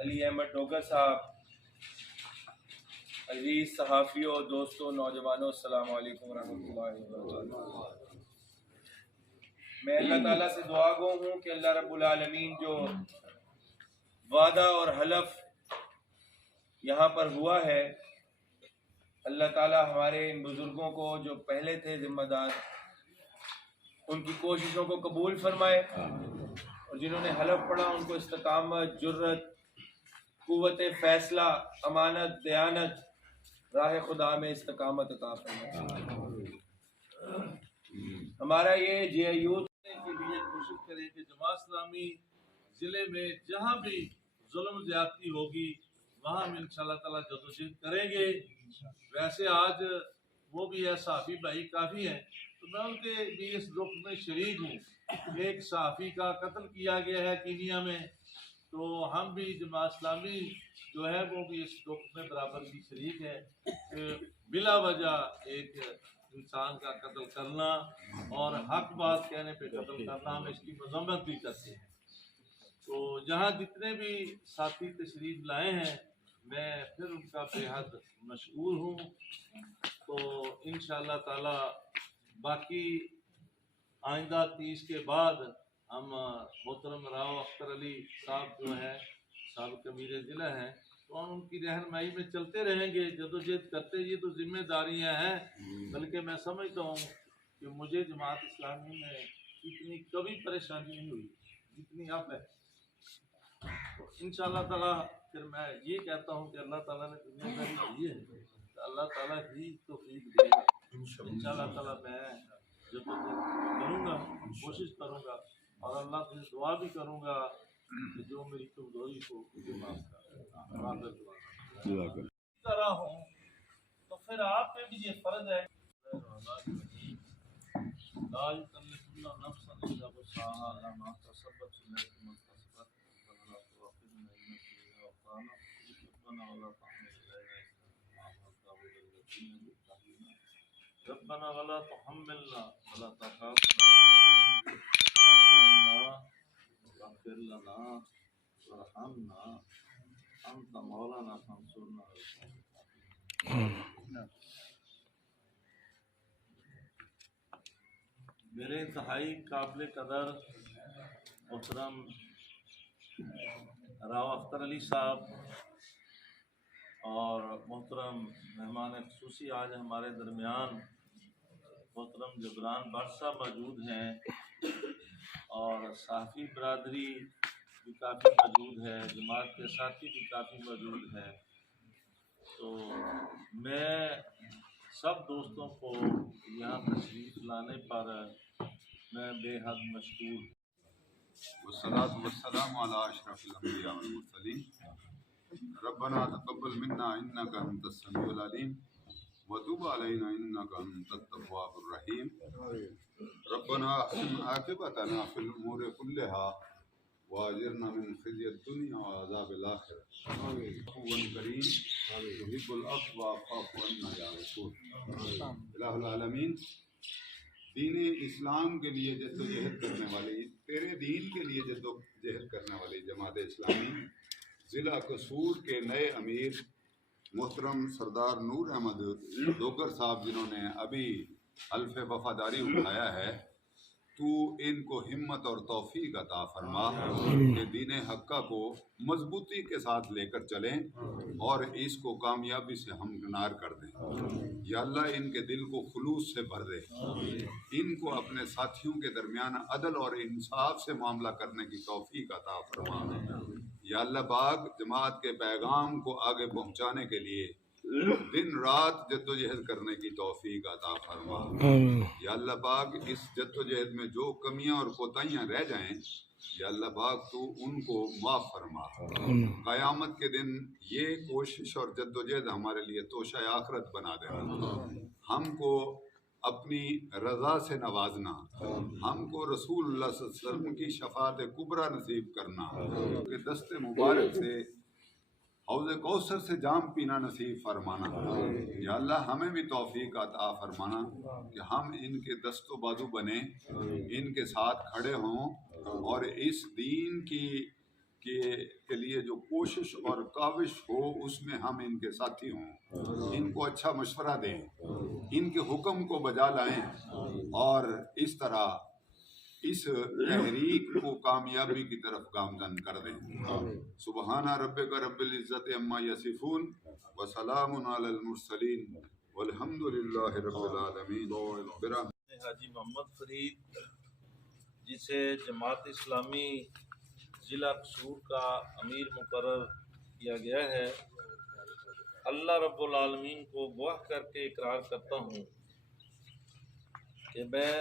علی احمد ڈوگر صاحب، عزیز صحافیوں، دوستوں، نوجوانوں، السلام علیکم ورحمۃ اللہ وبرکاتہ۔ میں اللہ تعالیٰ سے دعا گو ہوں کہ اللہ رب العالمین جو وعدہ اور حلف یہاں پر ہوا ہے، اللہ تعالیٰ ہمارے ان بزرگوں کو جو پہلے تھے ذمہ دار، ان کی کوششوں کو قبول فرمائے، اور جنہوں نے حلف پڑھا ان کو استقامت، جرت، قوت فیصلہ، امانت، دیانت، راہ خدا میں استقامت عطا فرمائے۔ ہمارا یہ جے یوتھ کے لیے کوشش کریں کہ جماعت اسلامی ضلع میں جہاں بھی ظلم زیادتی ہوگی وہاں ہم انشاءاللہ تعالیٰ جدوجہد کریں گے۔ ویسے آج وہ بھی ہے صحافی بھائی کافی ہیں، تو میں ان کے بھی اس دکھ میں شریک ہوں۔ ایک صحافی کا قتل کیا گیا ہے کینیا میں، تو ہم بھی جماعت اسلامی جو ہے وہ بھی اس دکھ میں برابر کی شریک ہے کہ بلا وجہ ایک انسان کا قتل کرنا اور حق بات کہنے پہ قتل کرنا، ہم اس کی مذمت بھی کرتے ہیں۔ تو جہاں جتنے بھی ساتھی تشریف لائے ہیں میں پھر ان کا بے حد مشکور ہوں۔ تو انشاءاللہ تعالی باقی آئندہ 30 کے بعد ہم محترم راؤ اختر علی صاحب جو ہے سابق امیر ضلع ہیں، تو ہم ان کی رہنمائی میں چلتے رہیں گے، جدوجہد کرتے۔ یہ تو ذمہ داریاں ہیں، بلکہ میں سمجھتا ہوں کہ مجھے جماعت اسلامی میں اتنی کبھی پریشانی نہیں ہوئی جتنی اب ہے۔ تو انشاءاللہ تعالیٰ پھر میں یہ کہتا ہوں کہ اللہ تعالیٰ نے ذمہ داری دی ہے تو اللہ تعالیٰ ہی توفیق دے گا۔ انشاءاللہ تعالیٰ میں جدوجہد کروں گا، کوشش کروں گا، اور اللہ سے دعا بھی کروں گا کہ جو میری کمزوری کو مجھے معاف کر طرح ہوں، تو پھر آپ پہ بھی یہ فرض ہے لا یکلف اللہ نفسا الا وسعها لها ما کسبت وما اکتسبت ربنا لا تؤاخذنا ان نسينا او اخطانا ربنا ولا تحمل علينا اصرا كما حملته على الذين من قبلنا ربنا ولا تحملنا ولا تحملنا واعف عنا واغفر لنا وارحمنا انت مولانا فانصرنا على القوم الكافرين۔ میرے انتہائی قابل قدر محترم راؤ اختر علی صاحب اور محترم مہمان خصوصی آج ہمارے درمیان محترم جبران بٹ صاحب موجود ہیں، اور صحافی برادری بھی کافی موجود ہے، جماعت کے ساتھی بھی کافی موجود ہیں۔ تو میں سب دوستوں کو یہاں تشریف لانے پر میں بے حد مشکور ہوں۔ والصلاة والسلام على أشرف الأنبياء والمرسلين ربنا تقبل منا إنك أنت السميع العليم وتب علينا إنك أنت التواب الرحيم ربنا أحسن عاقبتنا في الأمور كلها وأجرنا من خزي الدنيا وعذاب الآخرة عفو كريم يحب العفو فاعف عنا يا غفور۔ الہ العالمین، دین اسلام کے لیے جدوجہد کرنے والی، تیرے دین کے لیے جدوجہد کرنے والی جماعت اسلامی ضلع قصور کے نئے امیر محترم سردار نور احمد ڈوگر صاحب، جنہوں نے ابھی حلف وفاداری اٹھایا ہے، تو ان کو ہمت اور توفیق عطا فرما کہ دین حقہ کو مضبوطی کے ساتھ لے کر چلیں اور اس کو کامیابی سے ہمکنار کر دیں۔ یا اللہ ان کے دل کو خلوص سے بھر دے، ان کو اپنے ساتھیوں کے درمیان عدل اور انصاف سے معاملہ کرنے کی توفیق عطا فرما۔ یا اللہ پاک جماعت کے پیغام کو آگے پہنچانے کے لیے دن رات جدوجہد کرنے کی توفیق عطا فرما۔ یا اللہ پاک اس جدوجہد میں جو کمیاں اور کوتاہیاں رہ جائیں، یا اللہ پاک تو ان کو معاف فرما۔ قیامت کے دن یہ کوشش اور جدوجہد ہمارے لیے توشہ آخرت بنا دینا، ہم کو اپنی رضا سے نوازنا، ہم کو رسول اللہ صلی اللہ علیہ وسلم کی شفاعت کبریٰ نصیب کرنا، کہ دست مبارک سے حوض کوثر سے جام پینا نصیب فرمانا۔ یا اللہ ہمیں بھی توفیق عطا فرمانا کہ ہم ان کے دست و بازو بنیں، ان کے ساتھ کھڑے ہوں اور اس دین کی کے لیے جو کوشش اور کاوش ہو اس میں ہم ان کے ساتھی ہوں، ان کو اچھا مشورہ دیں، ان کے حکم کو بجا لائیں اور اس طرح اس تحریک کو کامیابی کی طرف گامزن کر دیں۔ سبحان ربک رب العزت عما یصفون وسلام علی المرسلین والحمد للہ رب العالمین۔ حاجی محمد فرید، جسے جماعت اسلامی ضلع قصور کا امیر مقرر کیا گیا ہے، اللہ رب العالمین کو گواہ کر کے اقرار کرتا ہوں کہ میں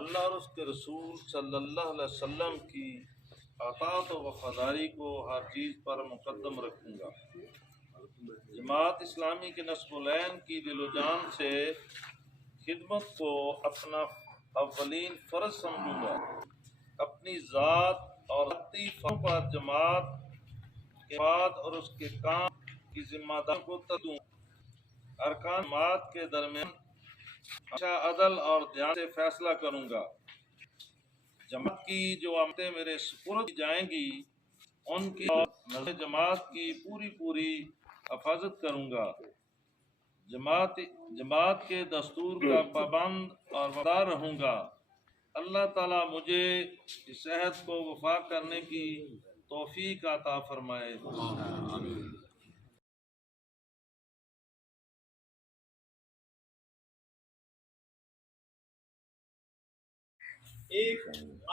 اللہ اور اس کے رسول صلی اللہ علیہ وسلم کی اطاعت و وفاداری کو ہر چیز پر مقدم رکھوں گا۔ جماعت اسلامی کے نصب العین کی دل و جان سے خدمت کو اپنا اولین فرض سمجھوں گا۔ اپنی ذات اور ذاتی فن پر جماعت کے بعد اور اس کے کام کی ذمہ داری کو تدوں، ارکان جماعت کے درمیان ہمیشہ عدل اور دیانت سے فیصلہ کروں گا۔ جماعت کی جو امانتیں میرے سپرد کی جائیں گی ان کی اور نظم جماعت کی پوری حفاظت کروں گا۔ جماعت کے دستور کا پابند اور وفادار رہوں گا۔ اللہ تعالیٰ مجھے اس عہد کو وفا کرنے کی توفیق عطا فرمائے۔ ایک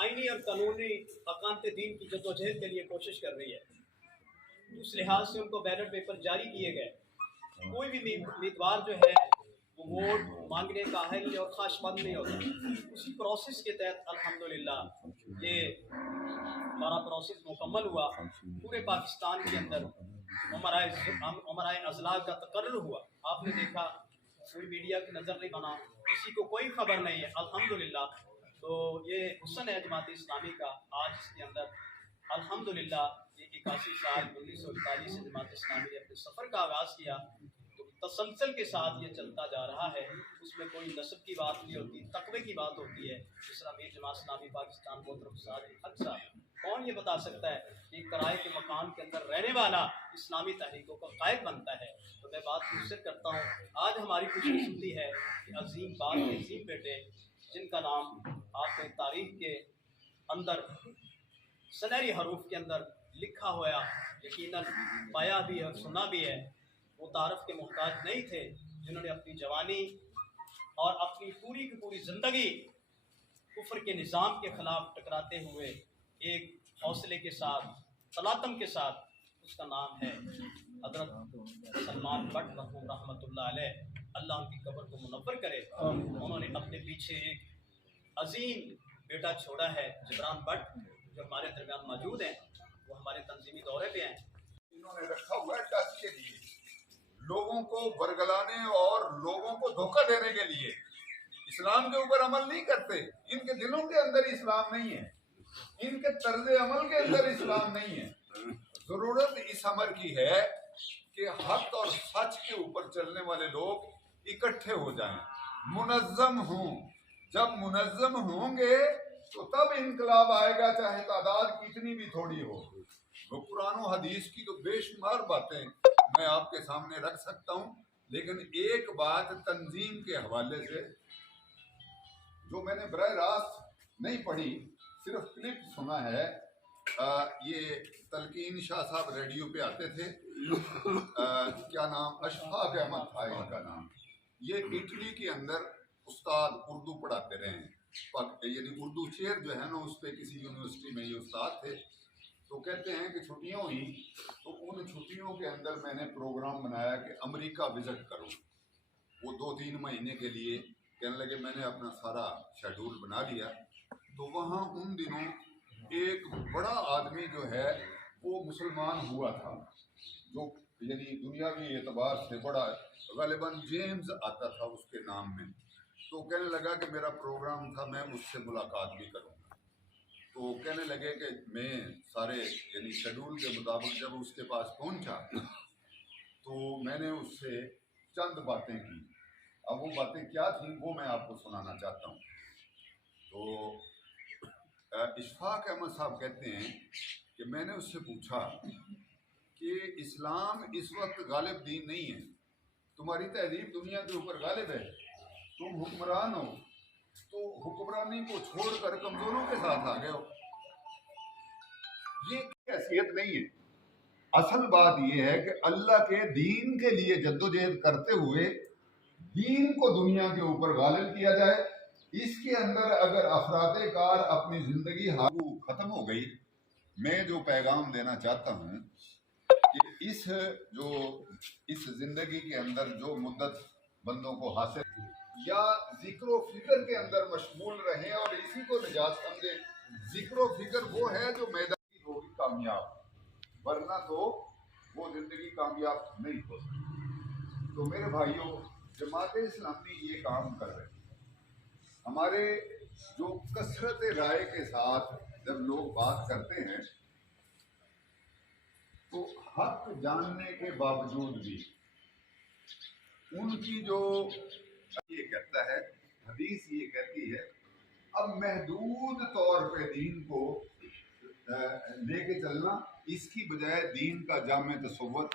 آئینی اور قانونی اقامت دین کی جدوجہد کے لیے کوشش کر رہی ہے۔ اس لحاظ سے ان کو بیلٹ پیپر جاری کیے گئے۔ کوئی بھی امیدوار جو ہے وہ ووٹ مانگنے کا اہل اور خواہش مند نہیں ہوتا۔ اسی پروسیس کے تحت الحمدللہ یہ ہمارا پروسیس مکمل ہوا۔ پورے پاکستان کے اندر عمرائے اضلاع کا تقرر ہوا۔ آپ نے دیکھا کوئی میڈیا کی نظر نہیں بنا، کسی کو کوئی خبر نہیں ہے، الحمدللہ۔ تو یہ حسن ہے جماعت اسلامی کا۔ آج اس کے اندر الحمدللہ یہ 81 سال 1948 سے جماعت اسلامی نے اپنے سفر کا آغاز کیا، تو تسلسل کے ساتھ یہ چلتا جا رہا ہے۔ اس میں کوئی نسب کی بات نہیں ہوتی، تقوی کی بات ہوتی ہے۔ جس طرح میر جماعت اسلامی پاکستان محترم صادق حق صاحب، کون یہ بتا سکتا ہے کہ کرائے کے مکان کے اندر رہنے والا اسلامی تحریکوں کا قائد بنتا ہے؟ تو میں بات مصر کرتا ہوں، آج ہماری خوش قسمتی ہے کہ عظیم بات کے عظیم بیٹے جن کا نام آپ نے تاریخ کے اندر سنہری حروف کے اندر لکھا ہوا، یقیناً پایا بھی ہے، سنا بھی ہے، وہ تعارف کے محتاج نہیں تھے، جنہوں نے اپنی جوانی اور اپنی پوری کی پوری زندگی کفر کے نظام کے خلاف ٹکراتے ہوئے ایک حوصلے کے ساتھ، تلاطم کے ساتھ، اس کا نام ہے حضرت سلمان بٹ مرحوم رحمۃ اللہ علیہ، اللہ ان کی قبر کو منور کرے۔ انہوں نے اپنے پیچھے ایک عظیم بیٹا چھوڑا ہے جبران بٹ، جو ہمارے درمیان موجود ہیں، وہ ہمارے تنظیمی دورے پہ ہیں۔ انہوں نے رکھا ہوا ہے ٹچ کے لیے، لوگوں کو برگلانے اور لوگوں کو دھوکہ دینے کے لیے۔ اسلام کے اوپر عمل نہیں کرتے، ان کے دلوں کے اندر اسلام نہیں ہے، ان کے طرز عمل کے اندر اسلام نہیں ہے۔ ضرورت اس امر کی ہے کہ حق اور سچ کے اوپر چلنے والے لوگ اکٹھے ہو جائیں، منظم ہوں۔ جب منظم ہوں گے تو تب انقلاب آئے گا، چاہے تعداد کتنی بھی تھوڑی ہو۔ وہ قرآن و حدیث کی تو بے شمار باتیں میں آپ کے سامنے رکھ سکتا ہوں، لیکن ایک بات تنظیم کے حوالے سے جو میں نے براہ راست نہیں پڑھی، صرف کلپ سنا ہے۔ یہ تلقین شاہ صاحب ریڈیو پہ آتے تھے، کیا نام، اشفاق احمد تھا ان کا نام۔ یہ اٹلی کے اندر استاد اردو پڑھاتے رہے ہیں، یعنی اردو شعر جو ہے نا اس پہ کسی یونیورسٹی میں یہ استاد تھے۔ تو کہتے ہیں کہ چھٹیاں ہوئی تو ان چھٹیوں کے اندر میں نے پروگرام بنایا کہ امریکہ وزٹ کروں۔ وہ 2-3 مہینے کے لیے کہنے لگے، میں نے اپنا سارا شیڈول بنا لیا۔ تو وہاں ان دنوں ایک بڑا آدمی جو ہے وہ مسلمان ہوا تھا، جو یعنی دنیاوی اعتبار سے بڑا، غالباً جیمز آتا تھا اس کے نام میں۔ تو کہنے لگا کہ میرا پروگرام تھا، میں اس سے ملاقات بھی کروں گا۔ تو کہنے لگے کہ میں سارے یعنی شیڈول کے مطابق جب اس کے پاس پہنچا تو میں نے اس سے چند باتیں کی۔ اب وہ باتیں کیا تھیں وہ میں آپ کو سنانا چاہتا ہوں۔ تو اشفاق احمد صاحب کہتے ہیں کہ میں نے اس سے پوچھا کہ اسلام اس وقت غالب دین نہیں ہے، تمہاری تہذیب دنیا کے اوپر غالب ہے، تم حکمران ہو، تو حکمرانی کو چھوڑ کر کمزوروں کے ساتھ آ گئے ہو، یہ حیثیت نہیں ہے۔ اصل بات یہ ہے کہ اللہ کے دین کے لیے جدوجہد کرتے ہوئے دین کو دنیا کے اوپر غالب کیا جائے۔ اس کے اندر اگر افراد کار اپنی زندگی ختم ہو گئی، میں جو پیغام دینا چاہتا ہوں کہ اس زندگی کے اندر جو مدت بندوں کو حاصل یا ذکر و فکر کے اندر مشغول رہیں اور اسی کو نجات سمجھیں۔ ذکر و فکر وہ ہے جو میدانی ہوگی کامیاب، ورنہ تو وہ زندگی کامیاب نہیں ہو سکتی۔ تو میرے بھائیوں، جماعت اسلامی یہ کام کر رہے ہیں۔ ہمارے جو کثرت رائے کے ساتھ جب لوگ بات کرتے ہیں تو حق جاننے کے باوجود بھی ان کی جو یہ کہتا ہے، حدیث یہ کہتی ہے، اب محدود طور پہ دین کو لے کے چلنا، اس کی بجائے دین کا جامع تصور،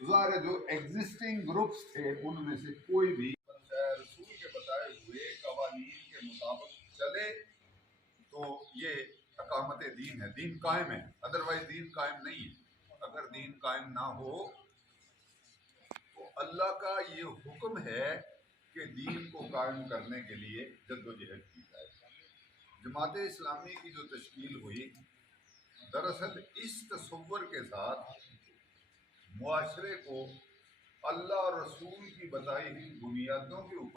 ظاہر جو ایگزسٹنگ گروپس تھے ان میں سے کوئی بھی رسول کے بتائے ہوئے قوانین کے مطابق چلے تو یہ اقامت دین ہے، دین قائم ہے، ادروائز دین قائم نہیں ہے۔ اگر دین قائم نہ ہو تو اللہ کا یہ حکم ہے کہ دین کو قائم کرنے کے لیے جدوجہد کی جائے۔ جماعت اسلامی کی جو تشکیل ہوئی، دراصل اس تصور کے ساتھ معاشرے کو اللہ اور رسول کی بتائی ہوئی بنیادوں کے اوپر